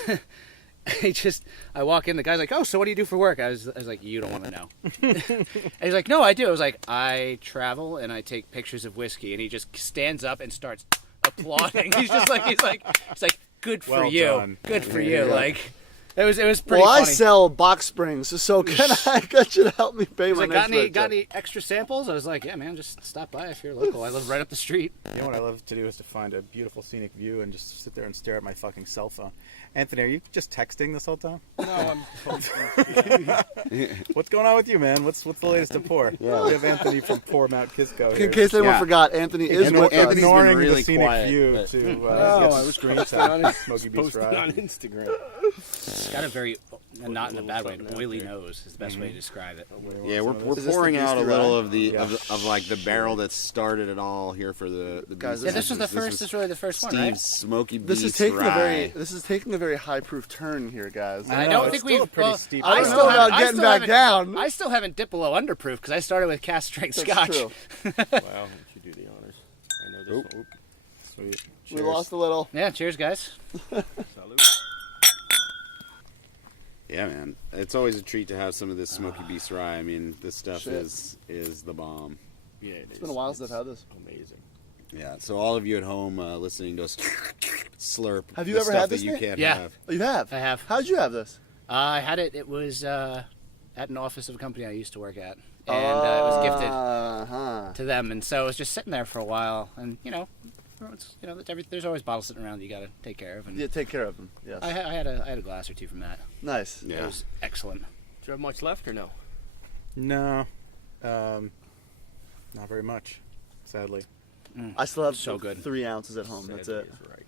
I walk in, the guy's like, "Oh, so what do you do for work?" I was like, "You don't want to know." And he's like, "No, I do." I was like, "I travel and I take pictures of whiskey," and he just stands up and starts applauding. He's like, "Good for Well you, done. good for you." Like. It was pretty Well, I funny. sell box springs, so can I get you to help me pay He's my like, next rent got check?" any extra samples? I was like, yeah, man, just stop by if you're local. I live right up the street. You know what I love to do is to find a beautiful scenic view and just sit there and stare at my fucking cell phone. Anthony, are you just texting this whole time? No, I'm. What's going on with you, man? What's the latest to pour? We have Anthony from Pour Mount Kisco here. In case anyone Yeah. forgot, Anthony is And with us. Anthony's been ignoring really the scenic quiet, view but- to No, get I some was screen posting time. on, Smoky Beast posting Ride. on Instagram. It's got a very, not in a bad way, something out oily there. nose is the best way to describe it. Yeah, we're Is this pouring the out a Beastie little Ride? of the of like the barrel that started it all here for the Guys, Yeah, this was the first. This is really the first one, right? Steve's Smoky This Beast is taking Rye. a very high proof turn here, guys. I know, don't it's think still we've. a pretty Well, steep I I don't still know haven't- about getting back down. I still haven't dipped below underproof because I started with cast strength That's scotch. true. Wow, you do the honors. I know this. One. Sweet. We Cheers. lost a little. Yeah, cheers, guys. Salute. Yeah, man, it's always a treat to have some of this Smoky Beast Rye. I mean, this stuff Shit. is the bomb. Yeah, It's been a while since I've had this. Amazing. Yeah, so all of you at home listening to us slurp. Have you the ever stuff had that this, you Nate? can't Yeah. have. Oh, you have? I have. How'd you have this? I had it. It was at an office of a company I used to work at, and it was gifted Uh-huh. to them, and so it was just sitting there for a while, and there's always bottles sitting around that you got to take care of, and Yeah, take care of them. Yes. I had a glass or two from that. Nice. It Yeah. was excellent. Do you have much left or no? No, not very much, sadly. I still have So good. 3 ounces at home. That's it. Sadly is right.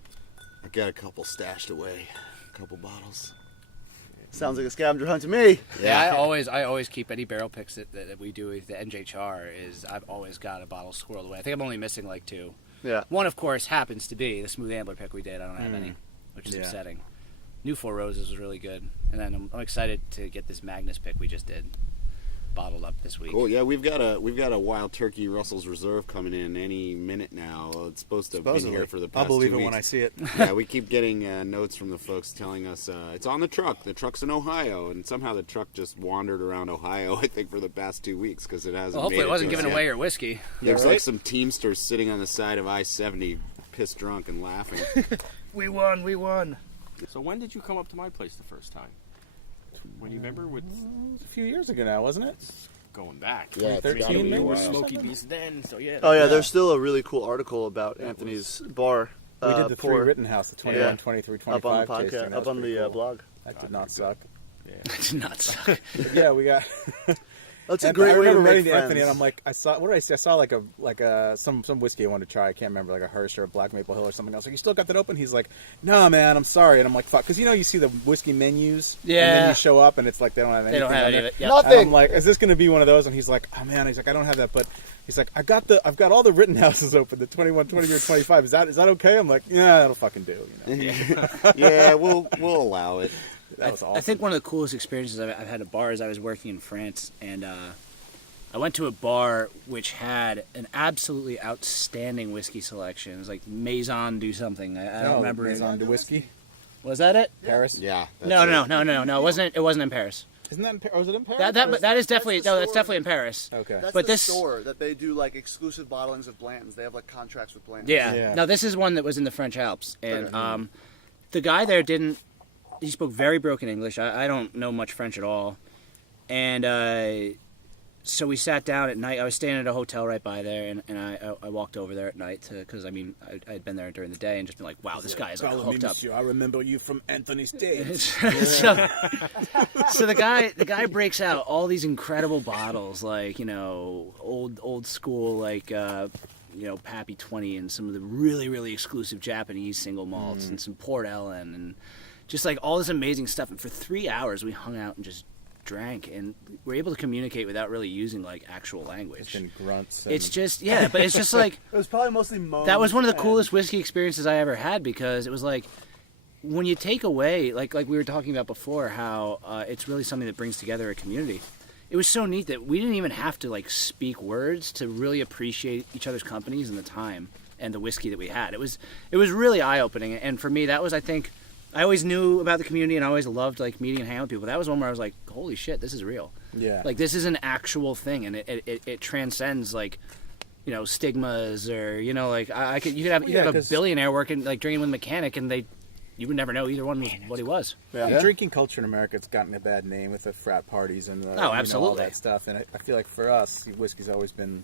I got a couple stashed away, a couple bottles. Sounds like a scavenger hunt to me. Yeah, I always keep any barrel picks that we do. The NJHR is I've always got a bottle squirreled away. I think I'm only missing like 2. Yeah. One, of course, happens to be the Smooth Ambler pick we did. I don't have any, which is Yeah. upsetting. New Four Roses was really good, and then I'm excited to get this Magnus pick we just did bottled up this week. Cool. Yeah, we've got a Wild Turkey Russell's Reserve coming in any minute now. It's supposed to have been Supposedly. here for the I'll past believe 2 it weeks. when I see it. Yeah, we keep getting notes from the folks telling us it's on the truck. The truck's in Ohio, and somehow the truck just wandered around Ohio. I think for the past 2 weeks because it hasn't. Well, hopefully made it wasn't to us giving yet. away your whiskey. There's right? like some Teamsters sitting on the side of I-70, pissed drunk and laughing. We won. So when did you come up to my place the first time? When you remember with A few years ago now, wasn't it? going back? Yeah, 13 You maybe? were Wow. Smoky Beast then, so yeah. Oh yeah, there's still a really cool article about Anthony's bar. We did the 3 pour Rittenhouse, the 21, Yeah. 23, up on 25 the tasting. podcast, That was up on pretty the cool. blog. That did not suck. It did not suck. But yeah, we got. That's a And great I way to remember make writing to friends. Anthony, and I'm like, I saw what did I see? I saw like some whiskey I wanted to try. I can't remember, like a Hearst or a Black Maple Hill or something else. Like, you still got that open? He's like, no, man, I'm sorry. And I'm like, fuck, because you see the whiskey menus, and then Yeah. you show up and it's like they don't have anything. They don't have on any of there. it. Yep. Nothing. And I'm like, is this going to be one of those? And he's like, oh man, he's like, I don't have that, but he's like, I've got all the Rittenhouses open, the 21, 20, or 25. Is that okay? I'm like, yeah, that'll fucking do. Yeah, we'll allow it. That was awesome. I think one of the coolest experiences I've had at bars, I was working in France, and I went to a bar which had an absolutely outstanding whiskey selection. It was like Maison do something. I don't remember. Maison de whiskey, Was that it? Paris. Yeah. that's No. it. It wasn't in Paris. Isn't that in Paris? Was it in Paris? That is definitely the that's store. definitely in Paris. Okay. That's But the this- store that they do like exclusive bottlings of Blanton's. They have like contracts with Blanton's. Yeah. Yeah. No, this is one that was in the French Alps, and the guy there didn't. He spoke very broken English. I don't know much French at all, and so we sat down at night. I was staying at a hotel right by there, and I walked over there at night because I had been there during the day and just been like, wow, this guy is like hooked up. I remember you from Anthony's days. So the guy breaks out all these incredible bottles, like, you know, old school, like, you know, Pappy 20 and some of the really, really exclusive Japanese single malts and some Port Ellen and just like all this amazing stuff. And for 3 hours we hung out and just drank and were able to communicate without really using like actual language. And grunts. It's just, yeah, but it's just like, It was probably mostly moans. that was one of the and- coolest whiskey experiences I ever had, because it was like, when you take away, like we were talking about before, how it's really something that brings together a community. It was so neat that we didn't even have to like speak words to really appreciate each other's companies and the time and the whiskey that we had. It was really eye-opening, and for me that was, I think, I always knew about the community and I always loved like meeting and hanging with people. That was one where I was like, holy shit, this is real. Yeah. Like, this is an actual thing, and it transcends like, you know, stigmas, or, you know, like you could have a 'cause- billionaire working, like, drinking with a mechanic, and you would never know either one was what he was. Yeah. Drinking culture in America, it's gotten a bad name with the frat parties and the, Oh, absolutely. all that stuff. And I feel like for us, whiskey's always been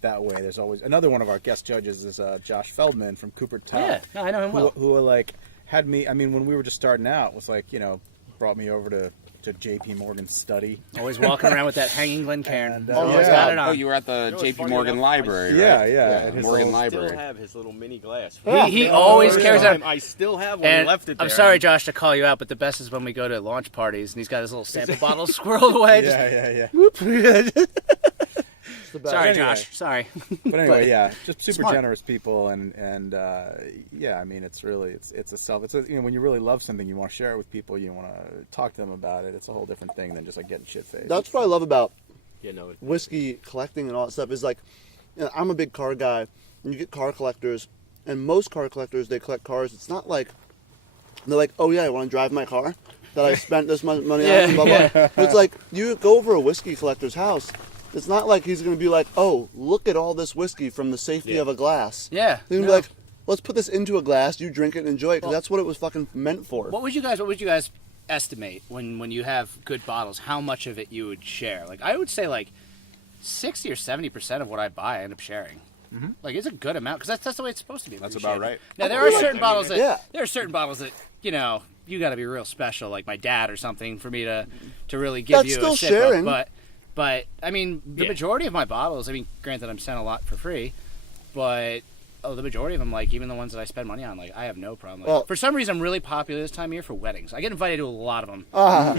that way. There's always another one of our guest judges is Josh Feldman from Cooper Tub. Yeah, no, I know him well. Who like had me. I mean, when we were just starting out, was like, you know, brought me over to J.P. Morgan's study. Always walking around with that hanging Glencairn. And, Always yeah. got it on. Oh, you were at the know, it's J.P. funny Morgan enough, Library, Yeah, right? yeah, at his Morgan little- I still Library. have his little mini glass. He always carries that. that. I still have one. And He left it there. I'm sorry, Josh, to call you out, but the best is when we go to launch parties and he's got his little sample bottle squirreled away. Just, Yeah. sorry, Anyway. Josh. Sorry. But anyway, yeah, just super Smart. generous people, and yeah, I mean, it's you know, when you really love something, you want to share it with people, you want to talk to them about it. It's a whole different thing than just like getting shit faced. That's what I love about Yeah, no. whiskey collecting and all that stuff. Is like, you know, I'm a big car guy, and you get car collectors, and most car collectors, they collect cars. It's not like they're like, oh yeah, I want to drive my car that I spent this much money on. And blah, blah. But it's like, you go over a whiskey collector's house. It's not like he's going to be like, oh, look at all this whiskey from the safety of a glass. Yeah. He's going to be like, let's put this into a glass, you drink it and enjoy it, because that's what it was fucking meant for. What would you guys estimate when you have good bottles, how much of it you would share? Like, I would say like 60 or 70% of what I buy I end up sharing. Mm-hmm. Like, it's a good amount, because that's the way it's supposed to be. That's about right. Now, there are certain bottles that Yeah. you know, you got to be real special, like my dad or something, for me to really give That's you still a sip sharing. of. But I mean, the majority of my bottles, I mean, granted, I'm sent a lot for free, but the majority of them, like, even the ones that I spend money on, like, I have no problem. Like, Well- for some reason, I'm really popular this time of year for weddings. I get invited to a lot of them.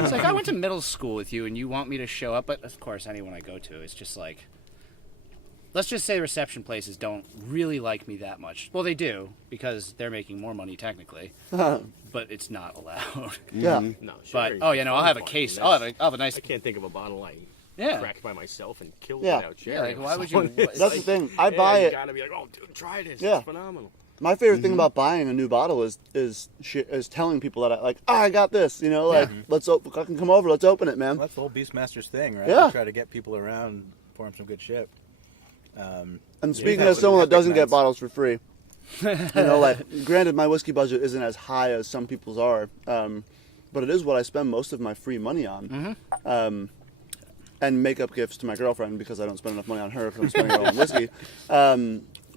It's like, I went to middle school with you, and you want me to show up, but of course, anyone I go to, it's just like, let's just say reception places don't really like me that much. Well, they do, because they're making more money technically, but it's not allowed. Yeah. No, But sharing oh yeah, no, I'll have a fun. case. That's- I'll have a nice. I can't think of a bottle I Yeah. cracked by myself and killed Yeah. without Yeah, sharing. like, why would you? That's the thing. I buy You it. gotta be like, oh, dude, try this. Yeah. It's phenomenal. My favorite thing about buying a new bottle is telling people that I got this. You know, like, let's fucking come over. Let's open it, man. Well, that's the whole BeastMasters thing, right? Yeah. You try to get people around, pour them some good shit. And speaking that as would someone be that doesn't epic get nights. bottles for free, you know, like, granted, my whiskey budget isn't as high as some people's are, but it is what I spend most of my free money on. And makeup gifts to my girlfriend, because I don't spend enough money on her because I'm spending it all on whiskey.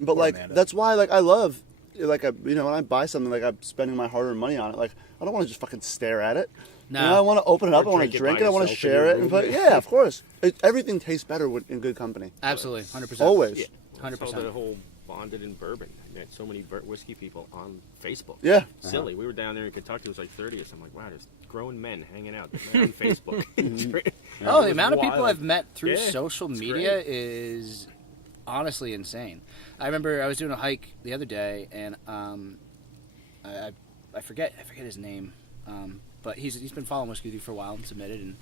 But like, Amanda. that's why, like, I love, like, you know, when I buy something, like, I'm spending my hard-earned money on it. Like, I don't want to just fucking stare at it. No. You know, I want to open it up. I want drink to it drink by it. I want to yourself in share your it. And room. put, yeah, of course. Everything tastes better in good company. Absolutely, 100%. Always. Yeah. 100%. So the whole bonded in bourbon. I met so many whiskey people on Facebook. Yeah. Silly. We were down there in Kentucky. It was like 30 or something. Like, wow, there's grown men hanging out. They're on Facebook. Oh, It the was amount of people wild. I've met through Yeah, social it's media great. is honestly insane. I remember I was doing a hike the other day, and I forget his name, but he's been following Whiskey With You for a while and submitted. And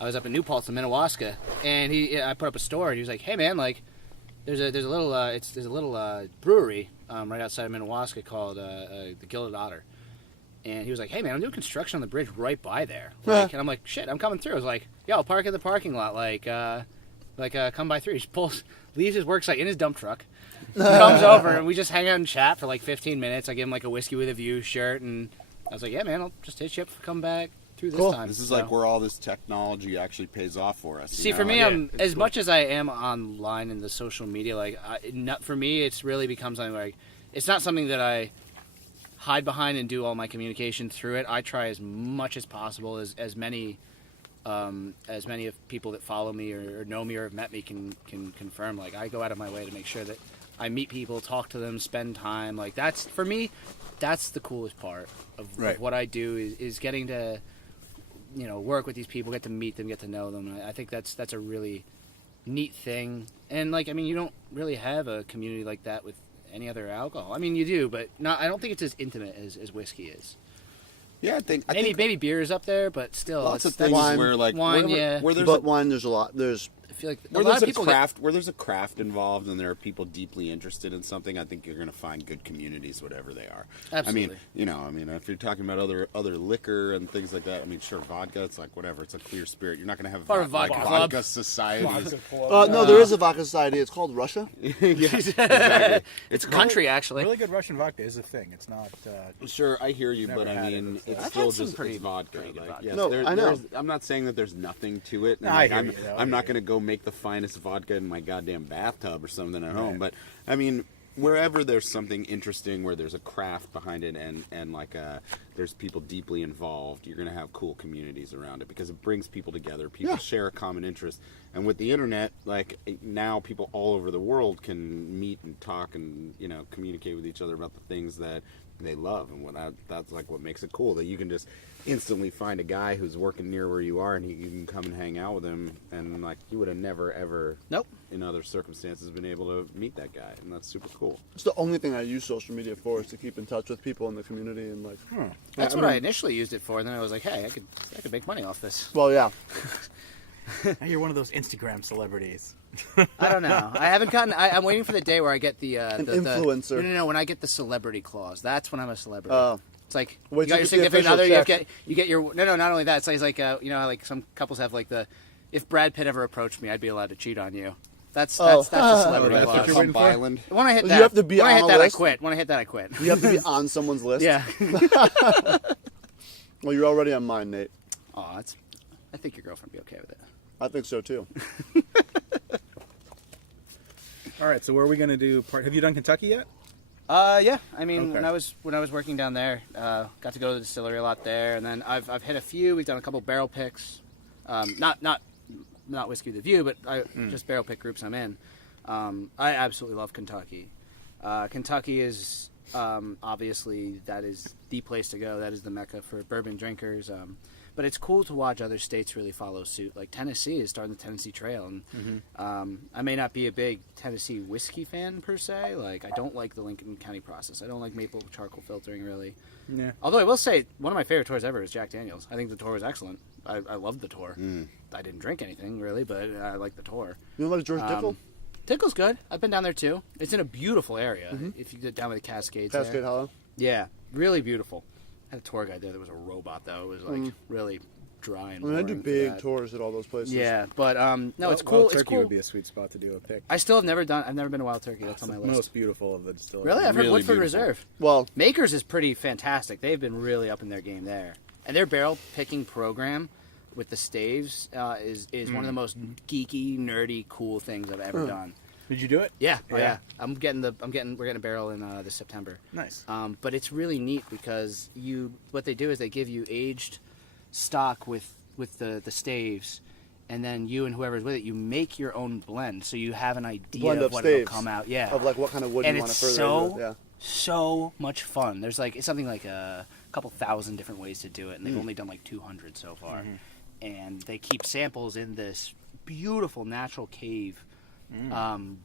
I was up in New Paltz in Minnewaska, and I put up a store, and he was like, "Hey man, like, there's a little brewery right outside of Minnewaska called the Gilded Otter." And he was like, "Hey man, I'm doing construction on the bridge right by there." Like, and I'm like, "Shit, I'm coming through." I was like, "Yo, I'll park in the parking lot. Come by through." He just leaves his work site in his dump truck, comes over, and we just hang out and chat for like 15 minutes. I give him like a Whiskey With A View shirt, and I was like, yeah, man, I'll just hit you up for come back through this Cool. time. This is So- like where all this technology actually pays off for us. See, you know? for me, Like, I'm as much as I am online in the social media. Like, for me, it's really become something like it's not something that I hide behind and do all my communication through it. I try as much as possible, as many of people that follow me or know me or have met me can confirm. Like, I go out of my way to make sure that I meet people, talk to them, spend time. Like, that's for me, that's the coolest part of what I do is getting to, work with these people, get to meet them, get to know them. I think that's a really neat thing. And like, I mean, you don't really have a community like that with any other alcohol. I mean, you do, but not. I don't think it's as intimate as whiskey is. Yeah, I think Maybe beer is up there, but still, lots of that's things wine. where like Wine, where, yeah. where there's But wine, there's a lot. There's I feel like a where lot there's of a people craft where there's a craft involved and there are people deeply interested in something. I think you're going to find good communities, whatever they are. Absolutely. I mean, if you're talking about other liquor and things like that, I mean, sure, vodka, it's like whatever, it's a clear spirit. You're not going to have Part of vodka club. vodka societies. no, there is a vodka society. It's called Russia. Exactly. It's country, actually. Really good Russian vodka is a thing. It's not. Sure, I hear you, Never but I had mean, it. it's I've still had some just pretty it's vodka. good Like, vodka. yes, No, I know. I'm not saying that there's nothing to it. No, I hear I'm, you, though. I'm I not hear going to go make the finest vodka in my goddamn bathtub or something at home, but I mean, wherever there's something interesting, where there's a craft behind it, and like there's people deeply involved, you're going to have cool communities around it because it brings people together. People share a common interest, and with the internet, like now, people all over the world can meet and talk and communicate with each other about the things that they love, and that's like what makes it cool, that you can just instantly find a guy who's working near where you are, and you can come and hang out with him, and like you would have never ever in other circumstances been able to meet that guy, and that's super cool. It's the only thing I use social media for is to keep in touch with people in the community and like. That's what I initially used it for. And then I was like, hey, I could make money off this. Well, yeah. Now you're one of those Instagram celebrities. I don't know. I haven't gotten. I'm waiting for the day where I get the influencer. No. When I get the celebrity clause, that's when I'm a celebrity. Oh. It's like Wait you got till your you get the significant other. official You get your no. Not only that, it's like how like some couples have like the if Brad Pitt ever approached me, I'd be allowed to cheat on you. That's a celebrity that's what clause. you're waiting for? Island. When I hit You that, have to be when I on hit a that, list? I quit. When I hit that, I quit. You have to be on someone's list. Yeah. Well, you're already on mine, Nate. Oh, I think your girlfriend would be okay with it. I think so too. All right, so where are we going to do part? Have you done Kentucky yet? Yeah. I mean, Okay. when I was working down there, got to go to the distillery a lot there, and then I've hit a few. We've done a couple barrel picks, not Whisky With A View, but just barrel pick groups I'm in. I absolutely love Kentucky. Kentucky is obviously that is the place to go. That is the mecca for bourbon drinkers. But it's cool to watch other states really follow suit. Like Tennessee is starting the Tennessee Trail, and I may not be a big Tennessee whiskey fan per se. Like I don't like the Lincoln County process. I don't like maple charcoal filtering really. Yeah. Although I will say one of my favorite tours ever is Jack Daniel's. I think the tour was excellent. I loved the tour. I didn't drink anything really, but I liked the tour. You don't like George Dickel? Tickle's good. I've been down there too. It's in a beautiful area. If you get down by the Cascades. Cascade there. Hollow. Yeah, really beautiful. I had a tour guide there that was a robot though. It was like really dry and I mean, I do boring for big that. tours at all those places. Yeah, but no, it's Wild cool. It's Turkey cool. would be a sweet spot to do a pick. I still have never done. I've never been to Wild Turkey. That's It's on my the list. most beautiful of the distilleries. Really, I've heard Really Woodford beautiful. Reserve. Well, Makers is pretty fantastic. They've been really up in their game there, and their barrel picking program with the staves is one of the most geeky, nerdy, cool things I've ever done. Did you do it? Yeah, oh, Yeah. yeah. We're getting a barrel in this September. Nice. But it's really neat because what they do is they give you aged stock with the staves, and then you and whoever's with it, you make your own blend, so you have an idea Blend of up what staves. it'll come out. Yeah, of like what kind of wood and you want it's to further so into it. Yeah. so much fun. There's like it's something like a couple thousand different ways to do it, and they've only done like 200 so far. And they keep samples in this beautiful natural cave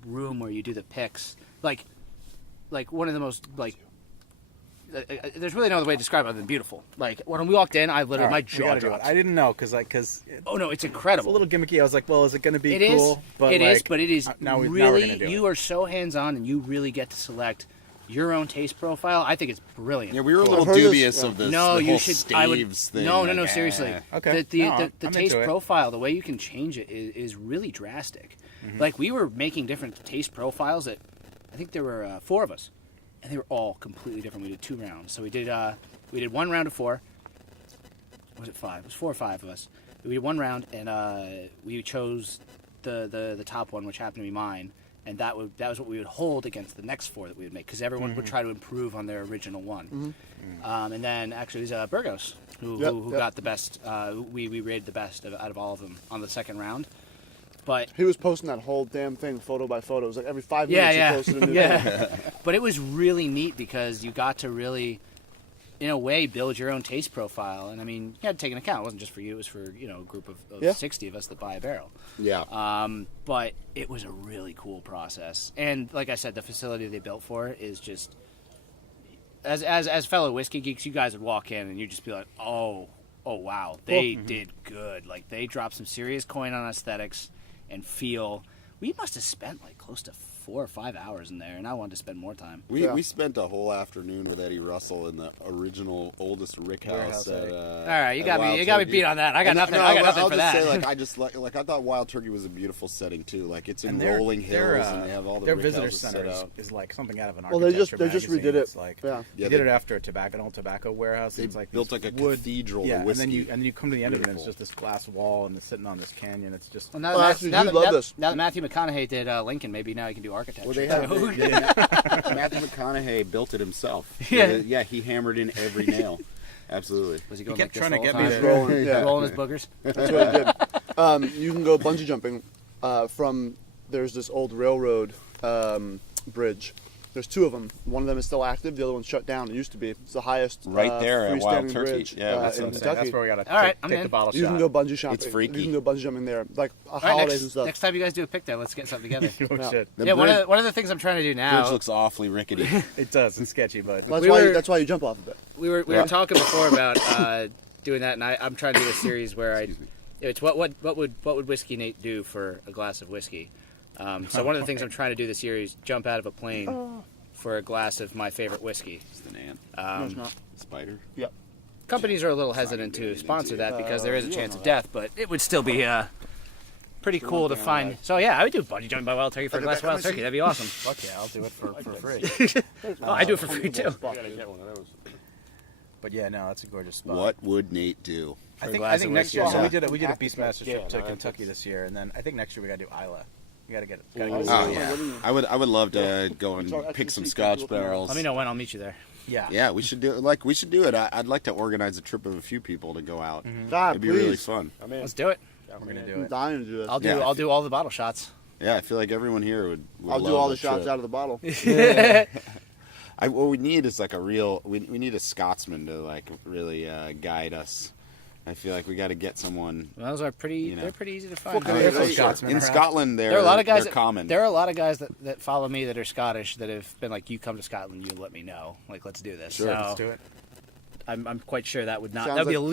room where you do the picks. Like one of the most like. There's really no other way to describe it other than beautiful. Like when we walked in, I literally All my right, we jaw gotta do it. dropped. I didn't know because Oh no, it's it's incredible. a little gimmicky. I was like, well, is it going to be It is. cool? But It like, is, but it is now we're really. gonna do You it. are so hands-on, and you really get to select your own taste profile. I think it's brilliant. Yeah, we were a little I've heard this- dubious of this. No, the you whole should. I would. staves thing. No, like, seriously. Okay. The No, the I'm taste into it. profile, the way you can change it is really drastic. Like we were making different taste profiles. I think there were 4 of us, and they were all completely different. We did 2 rounds. So we did we did one round of 4. Was it 5? It was 4 or 5 of us. We did one round, and we chose the top one, which happened to be mine, and that was what we would hold against the next 4 that we would make, because everyone would try to improve on their original one. And then actually it was Burgos who got the best. We rated the best out of all of them on the second round. But he was posting that whole damn thing photo by photo. It was like every 5 minutes he posted a new thing. But it was really neat because you got to really, in a way, build your own taste profile. And I mean, you had to take into account, it wasn't just for you, it was for, a group of 60 of us that buy a barrel. Yeah. But it was a really cool process. And like I said, the facility they built for it is just, as fellow whiskey geeks, you guys would walk in and you'd just be like, oh wow, they did good. Like, they dropped some serious coin on aesthetics and feel. We must have spent like close to 4 or 5 hours in there, and I wanted to spend more time. We spent a whole afternoon with Eddie Russell in the original oldest rick house. All right, you got me beat on that. I got nothing. I got nothing for that. I'll just say, like I thought Wild Turkey was a beautiful setting too. Like, it's in rolling hills, and they have all the their rick visitor houses center set up. is like something out of an Well, they just architecture redid it. magazine. It's like, Yeah. they did it after an old tobacco warehouse. They it's like built this like a wood, cathedral to and whiskey. then you come to the end of it, and it's just this glass wall, and it's sitting on this canyon. It's just Well, Well, actually, you'd love this. Now that Matthew McConaughey did Lincoln, maybe now he can do architecture. Well, they have Matthew McConaughey built it himself. Yeah, he hammered in every nail. Absolutely. Was he going kept like trying to this get the me whole there. time? Yeah. Rolling his boogers. That's what he did. You can go bungee jumping from, there's this old railroad bridge. There's 2 of them. One of them is still active. The other one's shut down. It used to be. It's the highest Right there at Wild freestanding Turkey. bridge Yeah, that's in what I'm saying. Kentucky. That's where we got to All right, I'm take in. the bottle You shot. can go bungee jumping. It's freaky. You can go bungee jumping there, like All right, holidays and stuff. next time you guys do a pick there, let's get something together. Oh, shit. The Yeah, bridge, one of the things I'm trying to do now. bridge looks awfully rickety. It does. It's sketchy, but That's why you jump off of it. We were talking before about doing that, and I'm trying to do a series where it's what would Whiskey Nate do for a glass of whiskey. So one of the things I'm trying to do this year is jump out of a plane for a glass of my favorite whiskey. It's an ant. No, it's not. Spider. Yep. Companies are a little hesitant to sponsor that because there is a chance of death, but it would still be pretty cool to find. So yeah, I would do bungee jumping by Wild Turkey for a glass of Wild Turkey. That'd be awesome. fuck yeah, I'll do it for free. Oh, I do it for free too. I gotta get one of those. But yeah, no, that's a gorgeous spot. What would Nate do? I a think glass of next whiskey year. or So we something? did a BeastMasters trip to Kentucky this year, and then I think next year we got to do Isla. We got to get it. Oh yeah, I would love to go and pick some Scotch barrels. Let me know when I'll meet you there. Yeah. Yeah, we should do it. Like, we should do it. I'd like to organize a trip of a few people to go out. God, It'd be please. really fun. I'm in. Let's do it. We're gonna do I'm it. dying to do this. I'll do all the bottle shots. Yeah, I feel like everyone here would I'll do love all the a shots trip. out of the bottle. What we need is like a real. We need a Scotsman to like really guide us. I feel like we got to get someone. Those are pretty. You know. They're pretty easy to find. Well, There's Yeah, some Scotsmen In around. Scotland, There are a lot of guys. they're common. There are a lot of guys that follow me that are Scottish that have been like, "You come to Scotland, you let me know. Like, let's do this." Sure. So Let's do it. I'm quite sure that would not. Sounds That would be like- the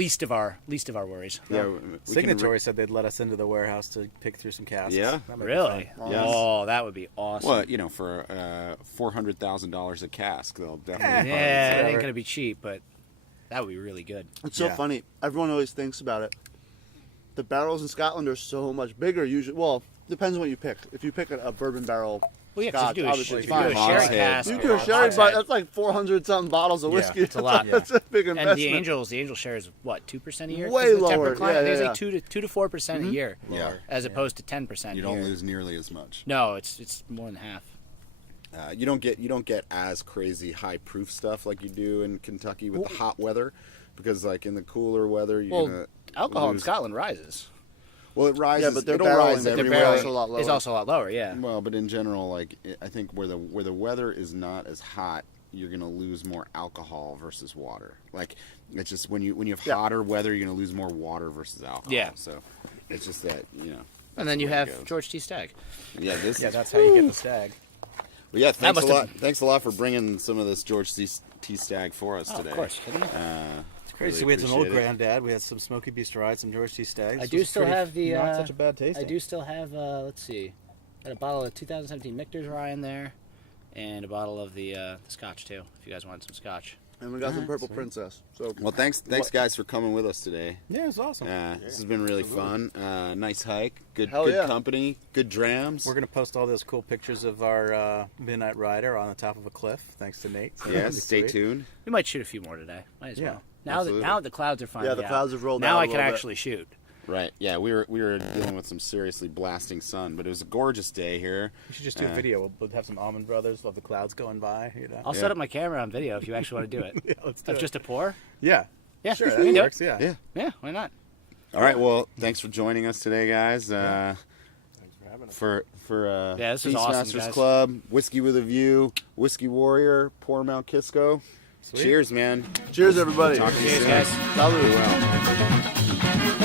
least of our worries. Yeah, we can Signatory said they'd let us into the warehouse to pick through some casks. Yeah? That might be Really? fun. Yes. Oh, that would be awesome. Well, you know, for $400,000 a cask, they'll definitely. Yeah, it whatever. ain't gonna be cheap, but that would be really good. It's so Yeah. funny. Everyone always thinks about it. The barrels in Scotland are so much bigger. Usually, well, depends on what you pick. If you pick a bourbon barrel, Well, yeah, 'cause Scotch, you do a, obviously if it's you do a fine. sherry Hogshead. cask. You or do a sherry, hogshead. but that's like 400 something bottles of Yeah, whiskey. it's a lot. That's a big investment. And the angel share is what, 2% a year? Way 'Cause the lower, temperate climate, yeah, I think yeah, it's like 2 to 4% a year. Yeah. As opposed to 10%. You don't here. lose nearly as much. No, it's more than half. You don't get as crazy high proof stuff like you do in Kentucky with the hot weather, because like in the cooler weather you're Well, gonna alcohol in lose- Scotland rises. Well, it rises. Yeah, but their it'll barrel rise and Their their everywhere. barrel barrel a lot lower. is also a lot lower, yeah. Well, but in general, like I think where the weather is not as hot, you're gonna lose more alcohol versus water. Like it's just when you have Yeah. hotter weather, you're gonna lose more water versus alcohol. Yeah. So it's just that And then that's you the way it have goes. George T. Stagg. Yeah, this. Yeah, is, that's how you get the stag. well, yeah. Thanks a must have- lot. Thanks a lot for bringing some of this George T. Stagg for us today. Of course. Kidding me? Crazy. Really We had some old appreciate it. granddad. We had some Smoky Beast Ride, some George T. Stags. I This do was still pretty- have the. not such a bad taste. I do still have. Let's see, got a bottle of 2017 Michter's Rye in there, and a bottle of the Scotch too. If you guys want some Scotch. And we got some Purple Princess. So Well, thanks guys for coming with us today. Yeah, it was awesome. This has been really fun. Nice hike. Good Hell yeah. company. Good drams. We're gonna post all those cool pictures of our midnight rider on the top of a cliff, thanks to Nate. So Yeah, that'll be stay sweet. tuned. We might shoot a few more today. Might as Yeah, well. Now absolutely. that the clouds are finally Yeah, the out, clouds have rolled now out a I can little bit. actually shoot. Right. Yeah, we were dealing with some seriously blasting sun, but it was a gorgeous day here. We should just do a video. We'll have some Almond Brothers. We'll have the clouds going by. You know. I'll set up my camera on video if you actually want to do it. Yeah, let's do Of it. just a pour? Yeah. Yeah, Sure, we that can do it. works. Yeah. Yeah. Yeah, why not? All right. Well, thanks for joining us today, guys. Thanks for having us. For Yeah, this was awesome, BeastMasters guys. Club, Whiskey with a View, Whiskey Warrior, Pour Mount Kisco. Sweet. Cheers, man. cheers, everybody. Talk to you Cheers, soon. guys. Salud. Be well.